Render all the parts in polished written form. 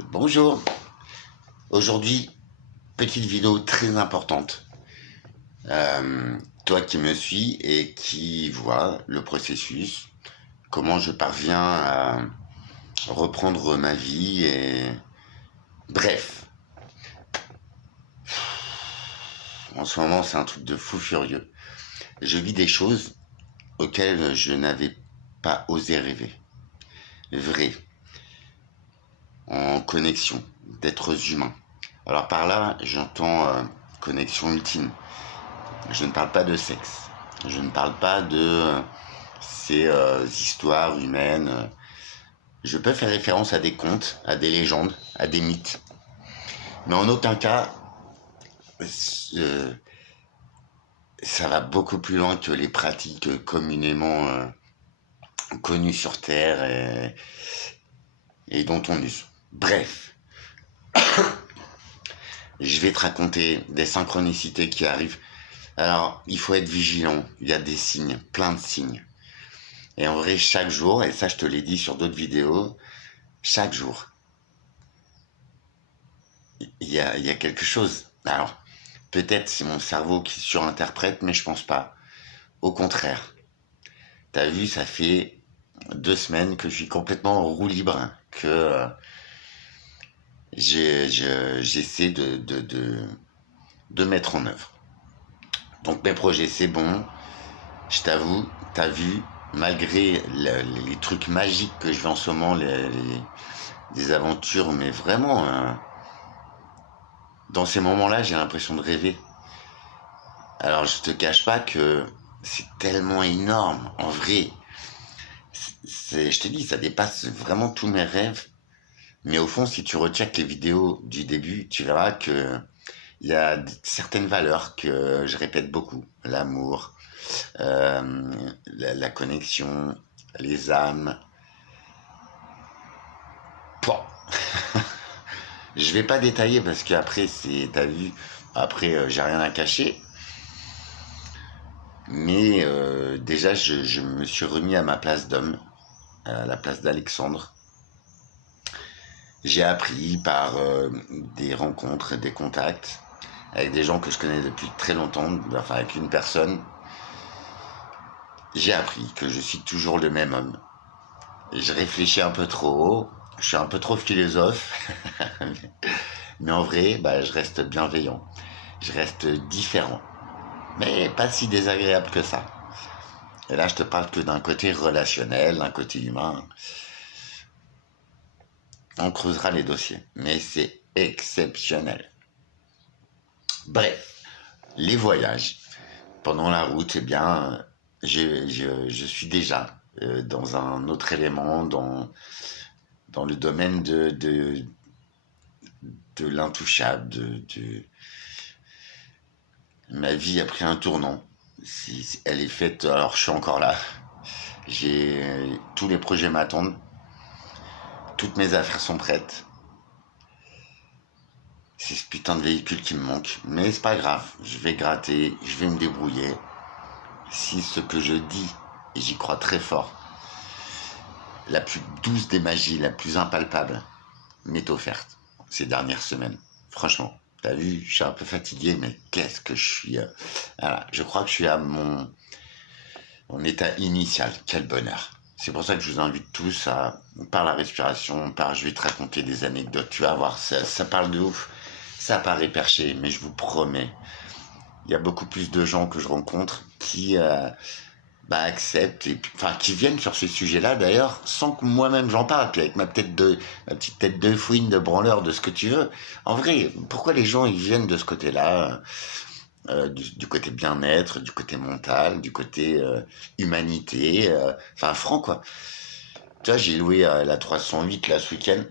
Bonjour, aujourd'hui, petite vidéo très importante. Toi qui me suis et qui vois le processus, comment je parviens à reprendre ma vie et... Bref, en ce moment c'est un truc de fou furieux. Je vis des choses auxquelles je n'avais pas osé rêver. Vrai, en connexion d'êtres humains. Alors par là, j'entends connexion ultime. Je ne parle pas de sexe. Je ne parle pas de ces histoires humaines. Je peux faire référence à des contes, à des légendes, à des mythes. Mais en aucun cas, euh, ça va beaucoup plus loin que les pratiques communément connues sur Terre et dont on use. Bref, je vais te raconter des synchronicités qui arrivent. Alors, il faut être vigilant. Il y a des signes, plein de signes. Et en vrai, chaque jour, et ça je te l'ai dit sur d'autres vidéos, chaque jour, il y a quelque chose. Alors, peut-être c'est mon cerveau qui surinterprète, mais je pense pas. Au contraire, t'as vu, ça fait 2 semaines que je suis complètement en roue libre, hein, que j'essaie de mettre en œuvre. Donc mes projets, c'est bon. Je t'avoue, t'as vu, malgré les trucs magiques que je vis en ce moment, des aventures, mais vraiment, hein, dans ces moments-là, j'ai l'impression de rêver. Alors je te cache pas que c'est tellement énorme, en vrai. Je te dis, ça dépasse vraiment tous mes rêves. Mais au fond, si tu recheckes les vidéos du début, tu verras que il y a certaines valeurs que je répète beaucoup. L'amour, la connexion, les âmes. Pouah. Je vais pas détailler parce qu'après, t'as vu, après, j'ai rien à cacher. Mais déjà, je me suis remis à ma place d'homme, à la place d'Alexandre. J'ai appris par des rencontres, des contacts, avec des gens que je connais depuis très longtemps, enfin avec une personne. J'ai appris que je suis toujours le même homme. Et je réfléchis un peu trop, je suis un peu trop philosophe, mais en vrai, bah, je reste bienveillant, je reste différent, mais pas si désagréable que ça. Et là, je te parle que d'un côté relationnel, d'un côté humain. On creusera les dossiers, mais c'est exceptionnel. Bref, les voyages. Pendant la route, eh bien, je suis déjà dans un autre élément, dans le domaine de l'intouchable. Ma vie a pris un tournant. Elle est faite, alors je suis encore là. Tous les projets m'attendent. Toutes mes affaires sont prêtes. C'est ce putain de véhicule qui me manque. Mais c'est pas grave. Je vais gratter, je vais me débrouiller. Si ce que je dis, et j'y crois très fort, la plus douce des magies, la plus impalpable, m'est offerte ces dernières semaines. Franchement, t'as vu, je suis un peu fatigué, mais qu'est-ce que je suis. Voilà, je crois que je suis à mon état initial. Quel bonheur. C'est pour ça que je vous invite tous par la respiration, je vais te raconter des anecdotes. Tu vas voir, ça parle de ouf. Ça paraît perché, mais je vous promets, il y a beaucoup plus de gens que je rencontre qui acceptent, enfin qui viennent sur ces sujets-là d'ailleurs, sans que moi-même j'en parle, puis avec ma petite tête de fouine, de branleur, de ce que tu veux. En vrai, pourquoi les gens ils viennent de ce côté-là, du côté bien-être, du côté mental, du côté humanité, enfin franc quoi. Tu vois, j'ai loué la 308 là ce week-end.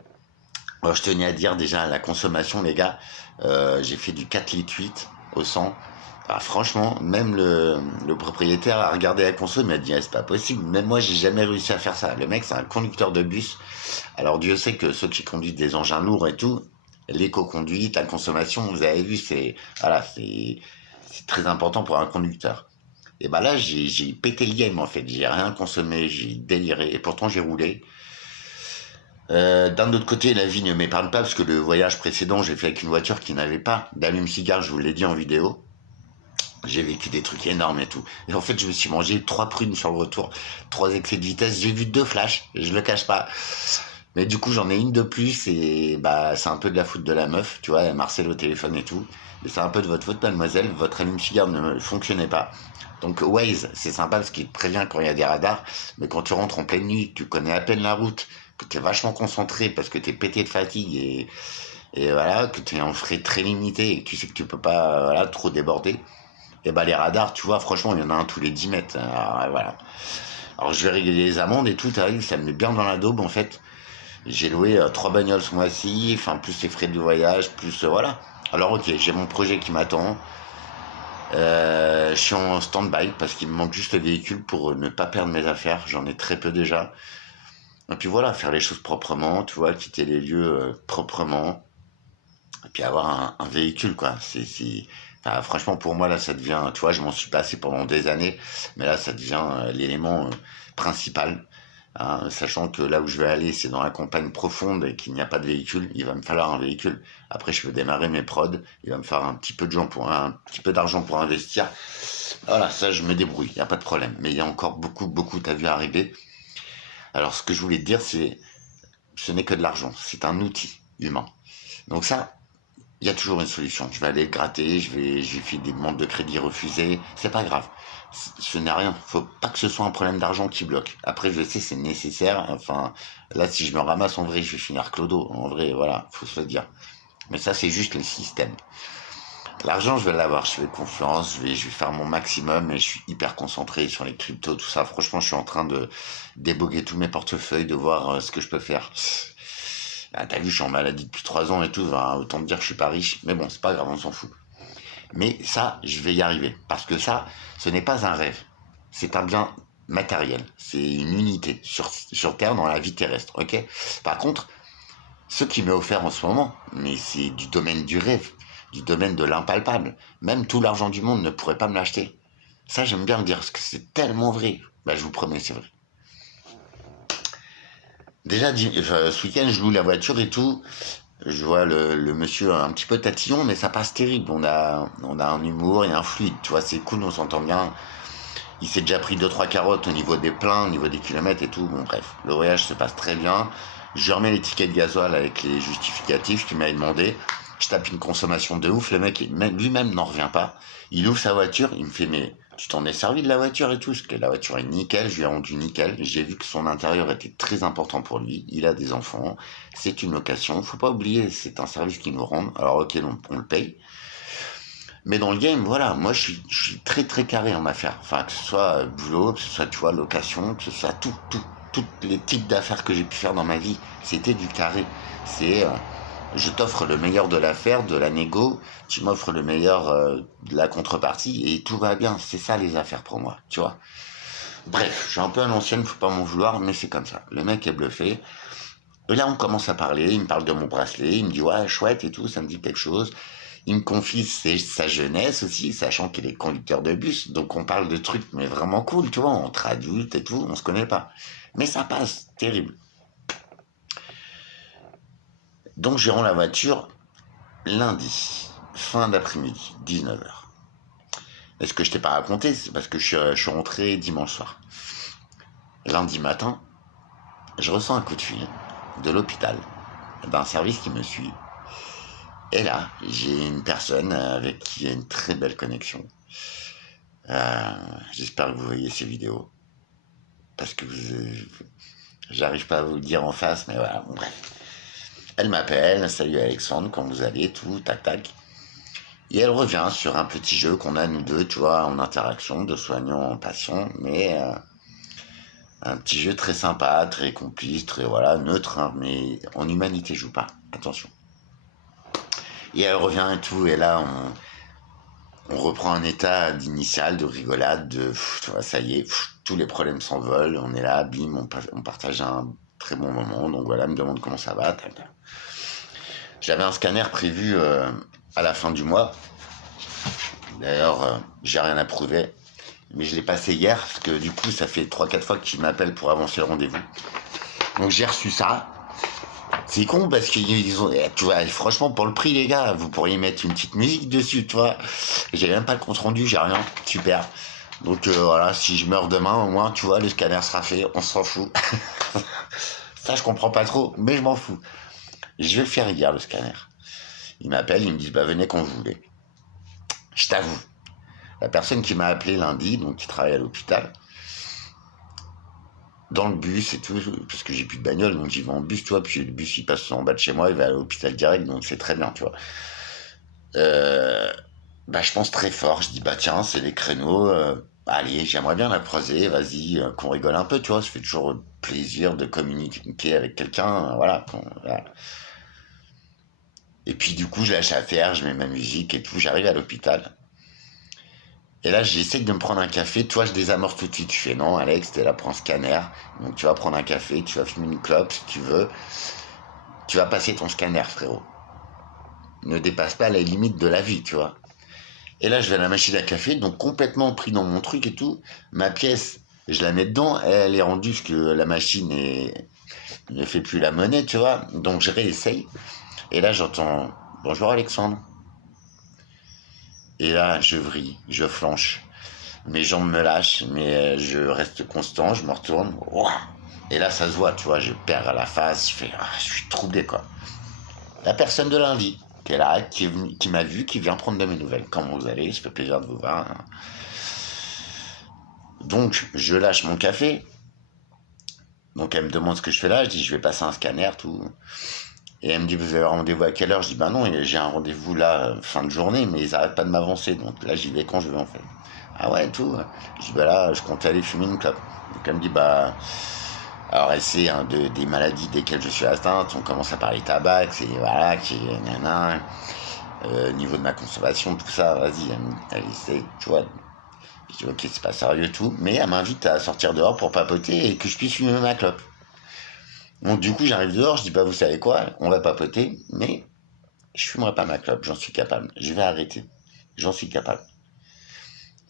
Alors, je tenais à dire déjà la consommation, les gars, j'ai fait du 4 litres 8 au 100. Ah, franchement, même le propriétaire a regardé la conso, il m'a dit, ah, c'est pas possible. Même moi, j'ai jamais réussi à faire ça. Le mec, c'est un conducteur de bus. Alors, Dieu sait que ceux qui conduisent des engins lourds et tout, l'éco-conduite, la consommation, vous avez vu, voilà, c'est très important pour un conducteur. Et bah là, j'ai pété le game, en fait. J'ai rien consommé, j'ai déliré. Et pourtant, j'ai roulé. D'un autre côté, la vie ne m'épargne pas parce que le voyage précédent, j'ai fait avec une voiture qui n'avait pas d'allume-cigare, je vous l'ai dit en vidéo. J'ai vécu des trucs énormes et tout. Et en fait, je me suis mangé 3 prunes sur le retour, 3 excès de vitesse. J'ai vu 2 flashs, je le cache pas. Mais du coup, j'en ai une de plus et bah, c'est un peu de la faute de la meuf, tu vois, Marcel au téléphone et tout. Et c'est un peu de votre faute, mademoiselle. Votre allume-cigare ne fonctionnait pas. Donc Waze, c'est sympa parce qu'il te prévient quand il y a des radars. Mais quand tu rentres en pleine nuit, que tu connais à peine la route, que tu es vachement concentré parce que tu es pété de fatigue et voilà, que tu es en frais très limité et que tu sais que tu peux pas voilà, trop déborder. Et bah les radars, tu vois, franchement, il y en a un tous les 10 mètres. Alors, voilà. Alors je vais régler les amendes et tout, t'arrives, ça me met bien dans la daube en fait. J'ai loué 3 bagnoles ce mois-ci, enfin plus les frais de voyage, plus voilà. Alors ok, j'ai mon projet qui m'attend. Je suis en stand-by parce qu'il me manque juste le véhicule pour ne pas perdre mes affaires. J'en ai très peu déjà. Et puis voilà, faire les choses proprement, tu vois, quitter les lieux proprement. Et puis avoir un véhicule, quoi. Enfin, franchement, pour moi, là, ça devient, tu vois, je m'en suis passé pendant des années, mais là, ça devient l'élément principal. Hein, sachant que là où je vais aller, c'est dans la campagne profonde et qu'il n'y a pas de véhicule, il va me falloir un véhicule. Après, je peux démarrer mes prods, il va me falloir un petit peu d'argent pour investir. Voilà, ça, je me débrouille, il n'y a pas de problème. Mais il y a encore beaucoup, t'as vu, à régler. Alors, ce que je voulais te dire, ce n'est que de l'argent. C'est un outil humain. Donc ça, il y a toujours une solution. Je vais aller le gratter, j'ai fait des demandes de crédit refusées. C'est pas grave. Ce n'est rien. Faut pas que ce soit un problème d'argent qui bloque. Après, je sais, c'est nécessaire. Enfin, là, si je me ramasse, en vrai, je vais finir clodo. En vrai, voilà, faut se le dire. Mais ça, c'est juste le système. L'argent, je vais l'avoir. Je fais confiance. Je vais faire mon maximum et je suis hyper concentré sur les cryptos, tout ça. Franchement, je suis en train de déboguer tous mes portefeuilles, de voir ce que je peux faire. Ah, t'as vu, je suis en maladie depuis 3 ans et tout, hein, autant te dire que je suis pas riche. Mais bon, c'est pas grave, on s'en fout. Mais ça, je vais y arriver. Parce que ça, ce n'est pas un rêve. C'est un bien matériel. C'est une unité sur Terre dans la vie terrestre. Ok. Par contre, ce qui m'est offert en ce moment, mais c'est du domaine du rêve, du domaine de l'impalpable. Même tout l'argent du monde ne pourrait pas me l'acheter. Ça, j'aime bien le dire, parce que c'est tellement vrai. Bah, je vous promets, c'est vrai. Déjà, ce week-end, je loue la voiture et tout. Je vois le monsieur un petit peu tatillon, mais ça passe terrible. On a un humour et un fluide, tu vois, c'est cool, on s'entend bien. Il s'est déjà pris 2-3 carottes au niveau des pleins, au niveau des kilomètres et tout. Bon, bref, le voyage se passe très bien. Je remets les tickets de gasoil avec les justificatifs qu'il m'avait demandé. Je tape une consommation de ouf. Le mec, lui-même n'en revient pas. Il ouvre sa voiture, il me fait, mais tu t'en es servi de la voiture et tout, parce que la voiture est nickel, je lui ai rendu nickel. J'ai vu que son intérieur était très important pour lui. Il a des enfants, c'est une location. Faut pas oublier, c'est un service qu'ils nous rendent. Alors ok, on le paye. Mais dans le game, voilà, moi je suis très très carré en affaires. Enfin, que ce soit boulot, que ce soit, tu vois, location, que ce soit tous les types d'affaires que j'ai pu faire dans ma vie, c'était du carré. C'est, je t'offre le meilleur de l'affaire, de la négo, tu m'offres le meilleur de la contrepartie et tout va bien. C'est ça les affaires pour moi, tu vois. Bref, je suis un peu à l'ancienne, faut pas m'en vouloir, mais c'est comme ça. Le mec est bluffé. Et là, on commence à parler, il me parle de mon bracelet, il me dit, ouais, chouette et tout, ça me dit quelque chose. Il me confie sa jeunesse aussi, sachant qu'il est conducteur de bus. Donc on parle de trucs, mais vraiment cool, tu vois, entre adultes et tout, on se connaît pas. Mais ça passe, terrible. Donc je rends la voiture lundi, fin d'après-midi, 19h. Et ce que je t'ai pas raconté, c'est parce que je suis rentré dimanche soir. Lundi matin, je reçois un coup de fil de l'hôpital, d'un service qui me suit. Et là, j'ai une personne avec qui il y a une très belle connexion. J'espère que vous voyez ces vidéos. Parce que j'arrive pas à vous le dire en face, mais voilà, bon, bref. Elle m'appelle, salut Alexandre, comment vous allez, tout, tac, tac. Et elle revient sur un petit jeu qu'on a nous deux, tu vois, en interaction, de soignant en patient, mais un petit jeu très sympa, très complice, très, voilà, neutre, hein, mais en humanité, je joue pas, attention. Et elle revient et tout, et là, on reprend un état d'initial, de rigolade, tu vois, ça y est, tous les problèmes s'envolent, on est là, bim, on partage un très bon moment, donc voilà, elle me demande comment ça va. J'avais un scanner prévu à la fin du mois, d'ailleurs, j'ai rien à prouver, mais je l'ai passé hier, parce que du coup, ça fait 3-4 fois qu'il m'appelle pour avancer le rendez-vous. Donc j'ai reçu ça, C'est con parce qu'ils ont, tu vois, franchement, pour le prix, les gars, vous pourriez mettre une petite musique dessus, tu vois. J'ai même pas le compte rendu, j'ai rien. Super. Donc voilà, si je meurs demain, au moins, tu vois, le scanner sera fait, on s'en fout. Ça, je comprends pas trop, mais je m'en fous. Je vais le faire hier, le scanner. Ils m'appellent, ils me disent, bah venez quand vous voulez. Je t'avoue, la personne qui m'a appelé lundi, donc qui travaille à l'hôpital, dans le bus et tout, parce que j'ai plus de bagnole, donc j'y vais en bus, tu vois, puis le bus il passe en bas de chez moi, il va à l'hôpital direct, donc c'est très bien, tu vois. Euh, Bah je pense très fort, je dis bah tiens, c'est les créneaux, allez, j'aimerais bien la croiser, vas-y, qu'on rigole un peu, tu vois, ça fait toujours plaisir de communiquer avec quelqu'un, voilà, voilà. Et puis du coup, je lâche à faire, je mets ma musique et tout, j'arrive à l'hôpital. Et là, j'essaie de me prendre un café. Toi, je désamorce tout de suite. Je fais non, Alex, t'es là, prends scanner. Donc, tu vas prendre un café, tu vas fumer une clope si tu veux. Tu vas passer ton scanner, frérot. Ne dépasse pas les limites de la vie, tu vois. Et là, je vais à la machine à café, donc complètement pris dans mon truc et tout. Ma pièce, je la mets dedans. Elle est rendue parce que la machine ne fait plus la monnaie, tu vois. Donc, je réessaye. Et là, j'entends bonjour, Alexandre. Et là, je vrille, je flanche. Mes jambes me lâchent, mais je reste constant, je me retourne. Ouah. Et là, ça se voit, tu vois, je perds à la face, je suis troublé, quoi. La personne de lundi, qui est là, qui m'a vu, qui vient prendre de mes nouvelles. Comment vous allez? Ça fait plaisir de vous voir. Donc, je lâche mon café. Donc, elle me demande ce que je fais là. Je dis, je vais passer un scanner, tout. Et elle me dit, vous avez rendez-vous à quelle heure? Je dis, bah non, j'ai un rendez-vous là, fin de journée, mais ils arrêtent pas de m'avancer. Donc là, j'y vais quand je veux, en fait. Ah ouais, tout. Je dis, bah là, je comptais aller fumer une clope. Donc elle me dit, bah, alors elle sait hein, des maladies desquelles je suis atteinte. On commence à parler tabac, c'est voilà, qui nana, niveau de ma consommation, tout ça, vas-y, elle essaie, tu vois. Je dis, ok, c'est pas sérieux, tout. Mais elle m'invite à sortir dehors pour papoter et que je puisse fumer ma clope. Donc du coup, j'arrive dehors, je dis, bah vous savez quoi, on va papoter, mais je fumerai pas ma clope, j'en suis capable. Je vais arrêter, j'en suis capable.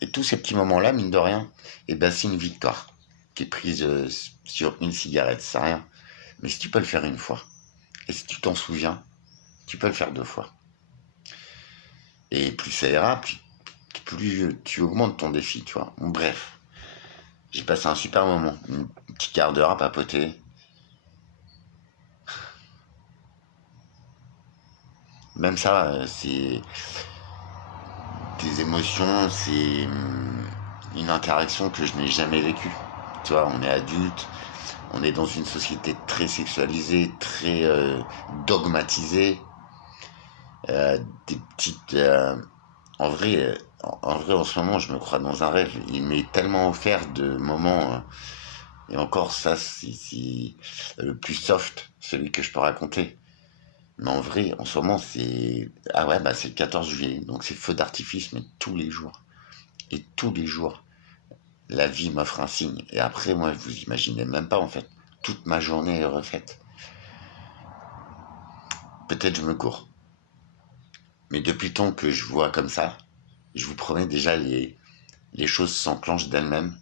Et tous ces petits moments-là, mine de rien, et ben c'est une victoire qui est prise sur une cigarette, c'est rien. Mais si tu peux le faire une fois, et si tu t'en souviens, tu peux le faire deux fois. Et plus ça ira, plus tu augmentes ton défi, tu vois. Bon, bref, j'ai passé un super moment, une petite quart d'heure à papoter. Même ça, c'est des émotions, c'est une interaction que je n'ai jamais vécue. Tu vois, on est adulte, on est dans une société très sexualisée, très dogmatisée. Des petites. En vrai, en ce moment, je me crois dans un rêve. Il m'est tellement offert de moments. Et encore, ça, c'est le plus soft, celui que je peux raconter. Mais en vrai, en ce moment, c'est. Ah ouais, bah c'est le 14 juillet. Donc c'est feu d'artifice, mais tous les jours. Et tous les jours, la vie m'offre un signe. Et après, moi, vous imaginez même pas, en fait. Toute ma journée est refaite. Peut-être je me cours. Mais depuis le temps que je vois comme ça, je vous promets déjà, les choses s'enclenchent d'elles-mêmes.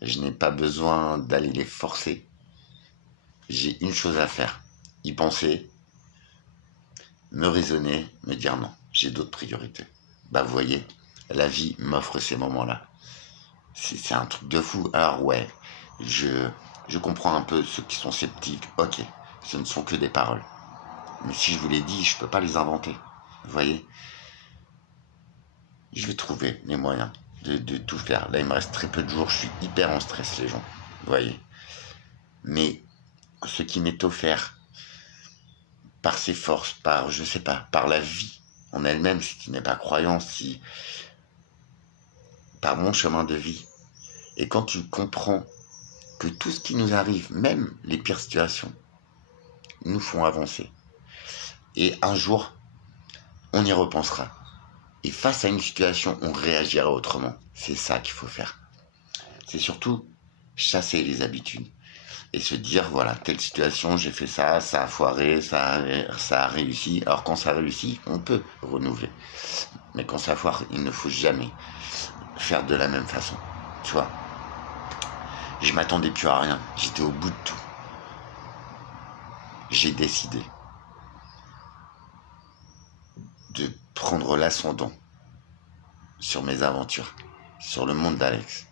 Je n'ai pas besoin d'aller les forcer. J'ai une chose à faire. Y penser, me raisonner, me dire non. J'ai d'autres priorités. Bah vous voyez, la vie m'offre ces moments-là. C'est un truc de fou. Alors ouais, je comprends un peu ceux qui sont sceptiques. Ok, ce ne sont que des paroles. Mais si je vous l'ai dit, je peux pas les inventer. Vous voyez, je vais trouver les moyens de tout faire. Là, il me reste très peu de jours. Je suis hyper en stress, les gens. Vous voyez. Mais ce qui m'est offert par ses forces, par, je sais pas, par la vie en elle-même, si tu n'es pas croyant, si, par mon chemin de vie. Et quand tu comprends que tout ce qui nous arrive, même les pires situations, nous font avancer. Et un jour, on y repensera. Et face à une situation, on réagira autrement. C'est ça qu'il faut faire. C'est surtout chasser les habitudes. Et se dire, voilà, telle situation, j'ai fait ça, ça a foiré, ça a réussi. Alors quand ça réussit, on peut renouveler. Mais quand ça foire, il ne faut jamais faire de la même façon. Tu vois, je m'attendais plus à rien. J'étais au bout de tout. j'ai décidé de prendre l'ascendant sur mes aventures, sur le monde d'Alex.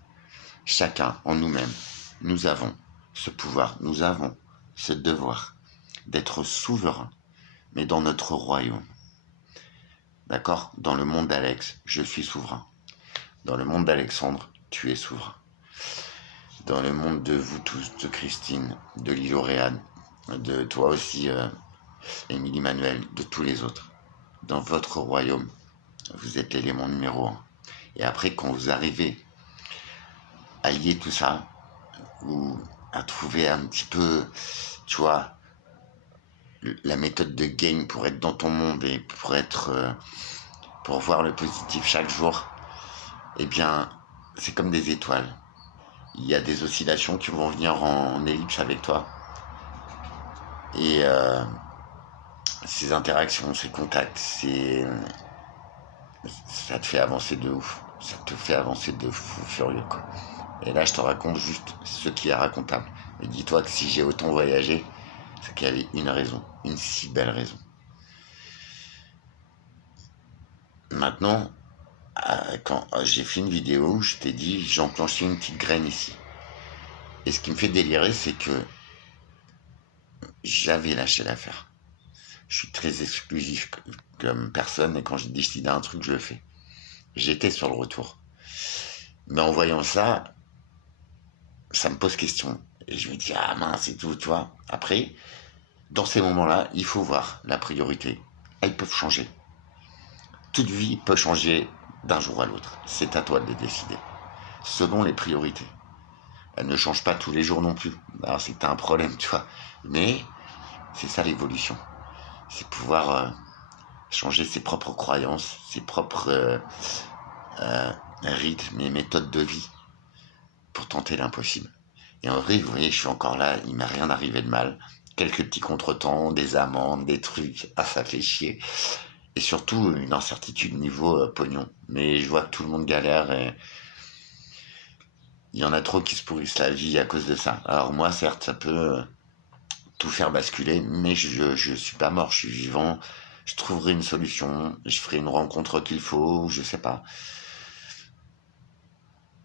Chacun en nous-mêmes, nous avons ce pouvoir, nous avons ce devoir d'être souverains, mais dans notre royaume. D'accord? Dans le monde d'Alex, je suis souverain. Dans le monde d'Alexandre, tu es souverain. Dans le monde de vous tous, de Christine, de Lilo-Réane, de toi aussi, Émilie Manuel, de tous les autres. Dans votre royaume, vous êtes l'élément numéro 1. Et après, quand vous arrivez à lier tout ça, ou à trouver un petit peu, tu vois, la méthode de game pour être dans ton monde et pour être, pour voir le positif chaque jour, eh bien, c'est comme des étoiles. Il y a des oscillations qui vont venir en ellipse avec toi. Et ces interactions, ces contacts, ça te fait avancer de ouf. Ça te fait avancer de fou furieux, quoi. Et là, je te raconte juste ce qui est racontable. Et dis-toi que si j'ai autant voyagé, c'est qu'il y avait une raison, une si belle raison. Maintenant, quand j'ai fait une vidéo où je t'ai dit, j'ai enclenché une petite graine ici. Et ce qui me fait délirer, c'est que j'avais lâché l'affaire. Je suis très exclusif comme personne et quand je décide d'un truc, je le fais. J'étais sur le retour. Mais en voyant ça, ça me pose question. Et je me dis, ah mince, c'est tout, tu vois. Après, dans ces moments-là, il faut voir la priorité. Elles peuvent changer. Toute vie peut changer d'un jour à l'autre. C'est à toi de les décider. Selon les priorités. Elles ne changent pas tous les jours non plus. Alors c'est que t'as un problème, tu vois. Mais c'est ça l'évolution. C'est pouvoir changer ses propres croyances, ses propres rythmes et méthodes de vie pour tenter l'impossible. Et en vrai, vous voyez, je suis encore là, il m'est rien arrivé de mal. Quelques petits contretemps, des amendes, des trucs, ah ça fait chier. Et surtout une incertitude niveau pognon. Mais je vois que tout le monde galère et il y en a trop qui se pourrissent la vie à cause de ça. Alors moi, certes, ça peut tout faire basculer, mais je suis pas mort, je suis vivant. Je trouverai une solution, je ferai une rencontre qu'il faut, je sais pas.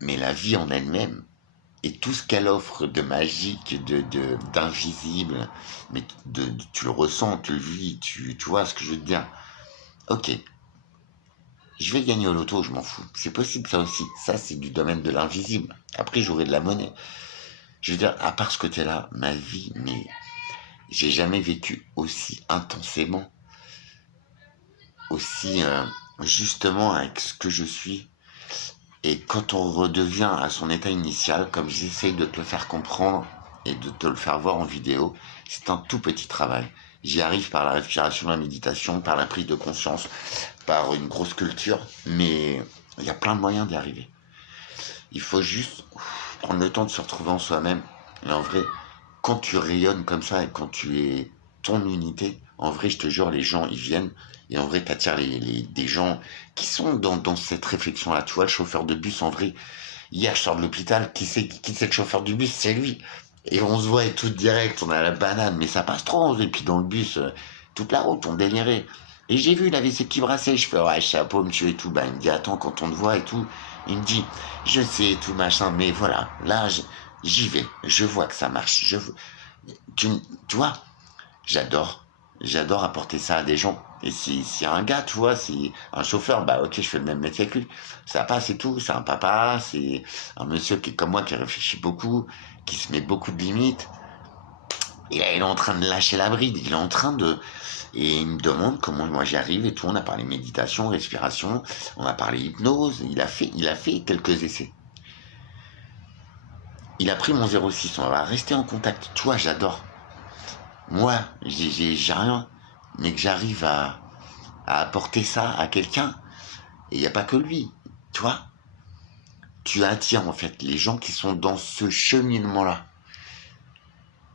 Mais la vie en elle-même, et tout ce qu'elle offre de magique, d'invisible, mais tu le ressens, tu le vis, tu vois ce que je veux te dire. Ok, je vais gagner au loto, je m'en fous. C'est possible ça aussi. Ça, c'est du domaine de l'invisible. Après, j'aurai de la monnaie. Je veux dire, à part ce côté-là, ma vie, mais j'ai jamais vécu aussi intensément, aussi justement avec ce que je suis. Et quand on redevient à son état initial, comme j'essaye de te le faire comprendre et de te le faire voir en vidéo, c'est un tout petit travail. J'y arrive par la respiration, la méditation, par la prise de conscience, par une grosse culture, mais il y a plein de moyens d'y arriver. Il faut juste prendre le temps de se retrouver en soi-même. Et en vrai, quand tu rayonnes comme ça et quand tu es ton unité, en vrai, je te jure, les gens, ils viennent. Et en vrai, t'attires des gens qui sont dans cette réflexion-là. Tu vois, le chauffeur de bus, en vrai, hier, je sors de l'hôpital, qui c'est le chauffeur du bus? C'est lui. Et on se voit et tout direct, on a la banane, mais ça passe trop en vrai. Puis dans le bus, toute la route, on délirait. Et j'ai vu, il avait ses petits bracelets. Je fais, ouais, chapeau, monsieur et tout. Bah, il me dit, attends, quand on te voit et tout, il me dit, je sais et tout, machin, mais voilà, là, j'y vais. Je vois que ça marche. Tu vois, j'adore apporter ça à des gens. Et si un gars, tu vois, c'est un chauffeur, bah ok, je fais le même métier que lui. Ça passe et tout, c'est un papa, c'est un monsieur qui est comme moi, qui réfléchit beaucoup, qui se met beaucoup de limites. Et là, il est en train de lâcher la bride, il est en train de... Et il me demande comment moi j'y arrive et tout. On a parlé méditation, respiration, on a parlé hypnose, il a fait quelques essais. Il a pris mon 06, on va rester en contact. Tu vois, j'adore. Moi, j'ai rien, mais que j'arrive à apporter ça à quelqu'un, et il n'y a pas que lui, tu vois. Tu attires en fait les gens qui sont dans ce cheminement-là,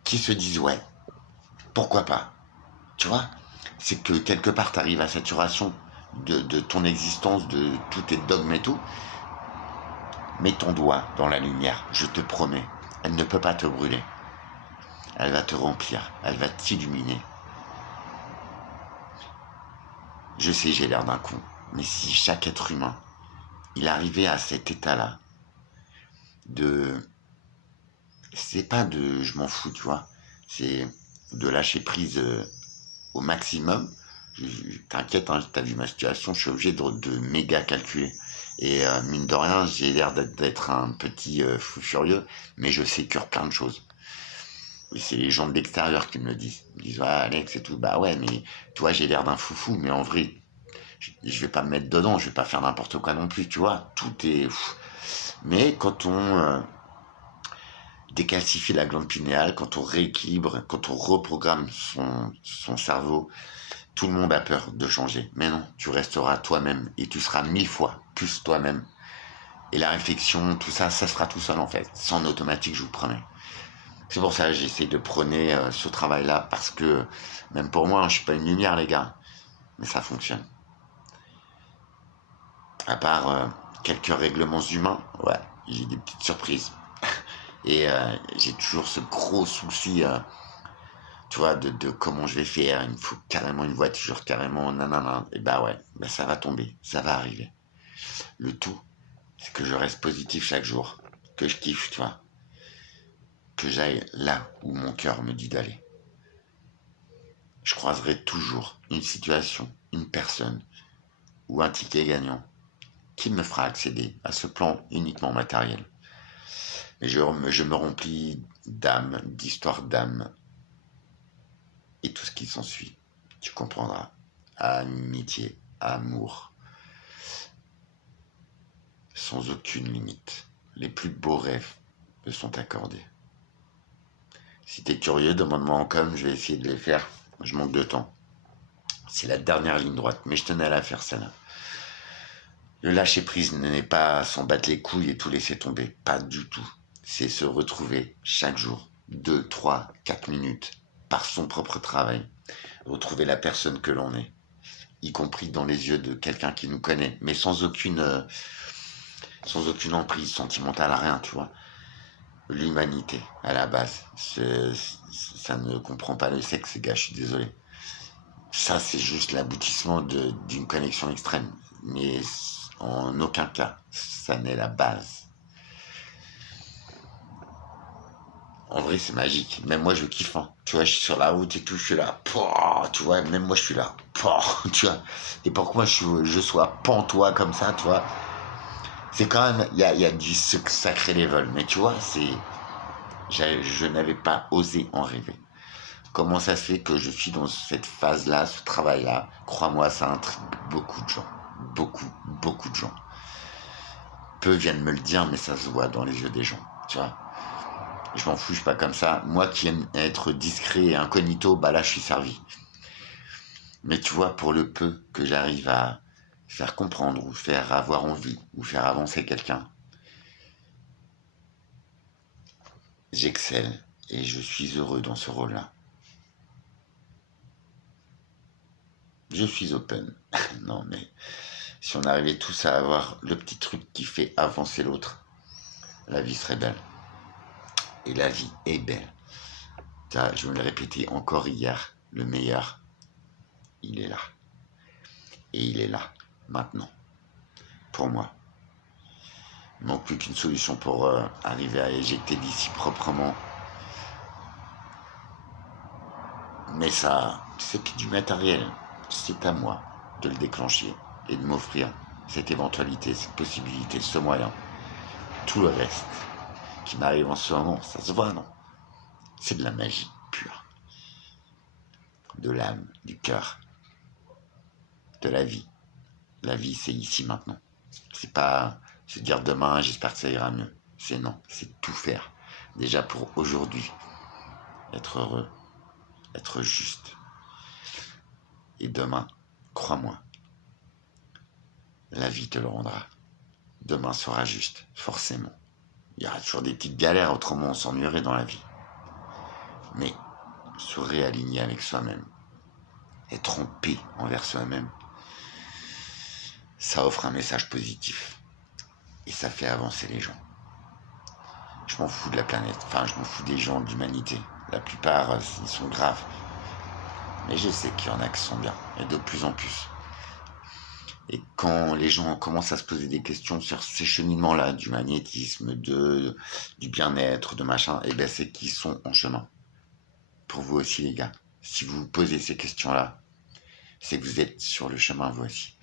qui se disent ouais, pourquoi pas, tu vois. C'est que quelque part tu arrives à saturation de ton existence, de tous tes dogmes et tout. Mets ton doigt dans la lumière, je te promets, elle ne peut pas te brûler. Elle va te remplir, elle va t'illuminer. Je sais, j'ai l'air d'un con, mais si chaque être humain, il arrivait à cet état-là, de... C'est pas de je m'en fous, tu vois, c'est de lâcher prise au maximum. T'inquiète, hein, t'as vu ma situation, je suis obligé de méga calculer. Et mine de rien, j'ai l'air d'être un petit fou furieux, mais je sécure plein de choses. Et c'est les gens de l'extérieur qui me le disent. Ils me disent, ouais, Alex et tout. Bah ouais, mais toi, j'ai l'air d'un foufou, mais en vrai, je vais pas me mettre dedans, je vais pas faire n'importe quoi non plus, tu vois. Tout est. Mais quand on décalcifie la glande pinéale, quand on rééquilibre, quand on reprogramme son cerveau, tout le monde a peur de changer. Mais non, tu resteras toi-même et tu seras 1000 fois plus toi-même. Et la réflexion, tout ça, ça se fera tout seul en fait. C'est en automatique, je vous promets. C'est pour ça que j'essaie de prôner ce travail-là, parce que même pour moi, je suis pas une lumière, les gars, mais ça fonctionne. À part quelques règlements humains, ouais, j'ai des petites surprises. Et j'ai toujours ce gros souci, tu vois, de comment je vais faire. Il me faut carrément une voiture, carrément, nanana. Et bah ouais, bah ça va tomber, ça va arriver. Le tout, c'est que je reste positif chaque jour, que je kiffe, tu vois, que j'aille là où mon cœur me dit d'aller. Je croiserai toujours une situation, une personne ou un ticket gagnant qui me fera accéder à ce plan uniquement matériel. Et je me remplis d'âme, d'histoire d'âme et tout ce qui s'ensuit. Tu comprendras. Amitié, amour, sans aucune limite. Les plus beaux rêves me sont accordés. Si t'es curieux, demande-moi en com, je vais essayer de les faire. Je manque de temps. C'est la dernière ligne droite, mais je tenais à la faire celle-là. Le lâcher prise n'est pas s'en battre les couilles et tout laisser tomber. Pas du tout. C'est se retrouver chaque jour, 2, 3, 4 minutes, par son propre travail. Retrouver la personne que l'on est, y compris dans les yeux de quelqu'un qui nous connaît, mais sans aucune emprise sentimentale à rien, tu vois. L'humanité, à la base. Ça ne comprend pas le sexe, gars, je suis désolé. Ça, c'est juste l'aboutissement d'une connexion extrême. Mais en aucun cas, ça n'est la base. En vrai, c'est magique. Même moi, je kiffe. Hein. Tu vois, je suis sur la route et tout, je suis là. Pouah, tu vois, même moi, je suis là. Pouah, tu vois. Et pourquoi je sois pantois comme ça, tu vois. C'est quand même, il y a du sacré level. Mais tu vois, je n'avais pas osé en rêver. Comment ça se fait que je suis dans cette phase-là, ce travail-là? Crois-moi, ça intrigue beaucoup de gens. Beaucoup, beaucoup de gens. Peu viennent me le dire, mais ça se voit dans les yeux des gens. Tu vois. Je m'en fous, je suis pas comme ça. Moi qui aime être discret et incognito, bah là, je suis servi. Mais tu vois, pour le peu que j'arrive à faire comprendre ou faire avoir envie ou faire avancer quelqu'un, j'excelle et je suis heureux dans ce rôle-là. Je suis open. Non, mais si on arrivait tous à avoir le petit truc qui fait avancer l'autre, la vie serait belle. Et la vie est belle. Je me le répétais encore hier, le meilleur, il est là. Et il est là, maintenant, pour moi. Il ne manque plus qu'une solution pour arriver à éjecter d'ici proprement. Mais ça, c'est que du matériel. C'est à moi de le déclencher et de m'offrir cette éventualité, cette possibilité, ce moyen. Tout le reste qui m'arrive en ce moment, ça se voit, non? C'est de la magie pure. De l'âme, du cœur, de la vie. La vie, c'est ici maintenant. C'est pas se dire demain, j'espère que ça ira mieux. C'est non, c'est tout faire. Déjà pour aujourd'hui, être heureux, être juste. Et demain, crois-moi, la vie te le rendra. Demain sera juste, forcément. Il y aura toujours des petites galères, autrement on s'ennuierait dans la vie. Mais se réaligner avec soi-même, être en paix envers soi-même, ça offre un message positif. Et ça fait avancer les gens. Je m'en fous de la planète, enfin je m'en fous des gens, de l'humanité. La plupart, ils sont graves. Mais je sais qu'il y en a qui sont bien, et de plus en plus. Et quand les gens commencent à se poser des questions sur ces cheminements-là, du magnétisme, du bien-être, de machin, et ben c'est qu'ils sont en chemin. Pour vous aussi, les gars. Si vous vous posez ces questions-là, c'est que vous êtes sur le chemin, vous aussi.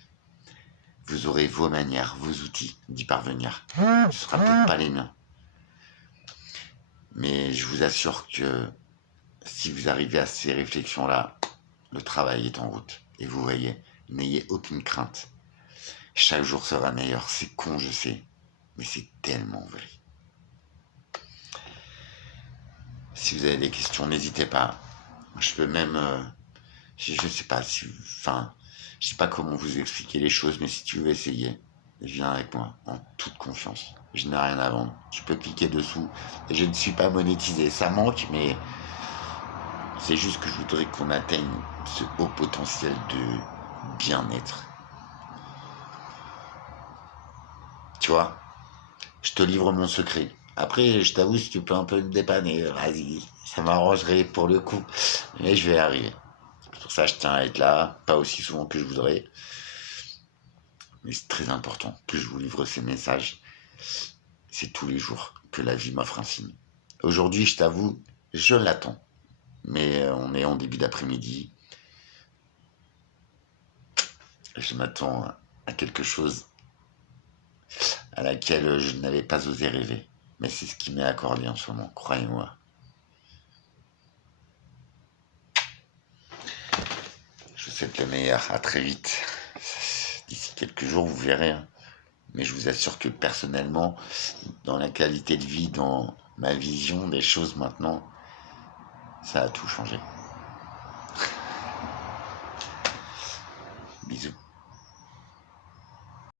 Vous aurez vos manières, vos outils d'y parvenir. Ce ne sera peut-être pas les miens. Mais je vous assure que si vous arrivez à ces réflexions-là, le travail est en route. Et vous voyez, n'ayez aucune crainte. Chaque jour sera meilleur. C'est con, je sais. Mais c'est tellement vrai. Si vous avez des questions, n'hésitez pas. Je peux même... je sais pas si... Enfin, je sais pas comment vous expliquer les choses, mais si tu veux essayer, viens avec moi, en toute confiance. Je n'ai rien à vendre. Tu peux cliquer dessous. Je ne suis pas monétisé. Ça manque, mais c'est juste que je voudrais qu'on atteigne ce haut potentiel de bien-être. Tu vois, je te livre mon secret. Après, je t'avoue, si tu peux un peu me dépanner, vas-y, ça m'arrangerait pour le coup. Mais je vais y arriver. Pour ça, je tiens à être là, pas aussi souvent que je voudrais. Mais c'est très important que je vous livre ces messages. C'est tous les jours que la vie m'offre un signe. Aujourd'hui, je t'avoue, je l'attends. Mais on est en début d'après-midi. Je m'attends à quelque chose à laquelle je n'avais pas osé rêver. Mais c'est ce qui m'est accordé en ce moment, croyez-moi. Je vous souhaite le meilleur, à très vite. D'ici quelques jours, vous verrez. Mais je vous assure que personnellement, dans la qualité de vie, dans ma vision des choses maintenant, ça a tout changé.